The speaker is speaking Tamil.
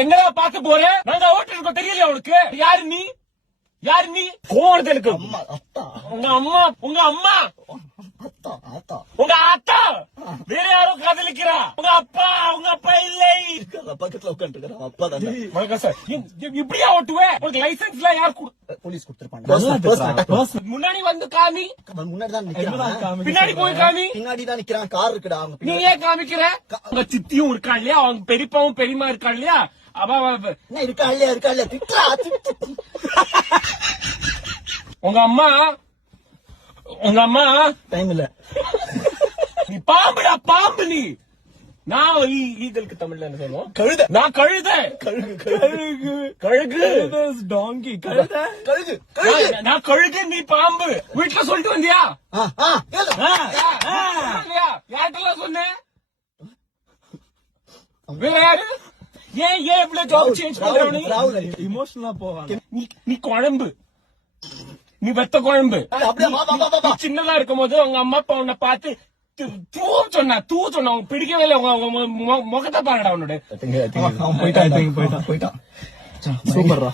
எங்கடா பாக்க போற? நாங்க ஓட்டு இருக்கோம் தெரியல உனக்கு? யாரு நீ? யாரு நீ? கோவம் எனக்கு. உங்க அம்மா உங்க அம்மா உங்க ஆத்தா வேற யாரும் காதலிக்கிறா? உங்க அப்பா இல்லை. பக்கத்துல உட்காந்து அப்பா தான். வணக்கம் சார். இப்படியா ஓட்டுவேன்? உனக்கு லைசன்ஸ் எல்லாம் யார் போலீஸ் கொடுத்திருப்பாங்க. முன்னாடி வந்து காமி. முன்னாடி தான் நிக்கிறான். பின்னாடி போய் காமி. பின்னாடி தான் நிக்கிறான். கார் இருக்குடா. நீ ஏன் காமிக்கிற? உங்க சித்தியும் இருக்கான் இல்லையா? அவங்க பெரியப்பாவும் பெரியமா இருக்கான் இல்லையா? என்ன இருக்கா இல்லையா திட்டா. உங்க அம்மா டைம் இல்ல. நீ பாம்புடா பாம்பு. நீ நான் ஈகளுக்கு தமிழ்ல என்ன சொல்லுவோம்? கழுத. நான் கழுத. கழுகு டாங்கி. கழுகு. நான் கழுகு. நீ பாம்பு. வீட்டுல சொல்லிட்டு வந்தியா? யார்கிட்டலாம் சொன்ன? வேற யாரு? ஏன் இவ்வளவு ஜாப் சேஞ்ச் பண்ற? இமோஷனலா போவாங்க. நீ குழம்பு. நீ வெத்த குழம்பு. சின்னதா இருக்கும் போது உங்க அம்மா அப்பா உன்னை பார்த்து தூ சொன்னா உனக்கு பிடிக்கவே இல்லை. முகத்தை பாருடா உன்னோட. போயிட்டான். சூப்பர்ரா.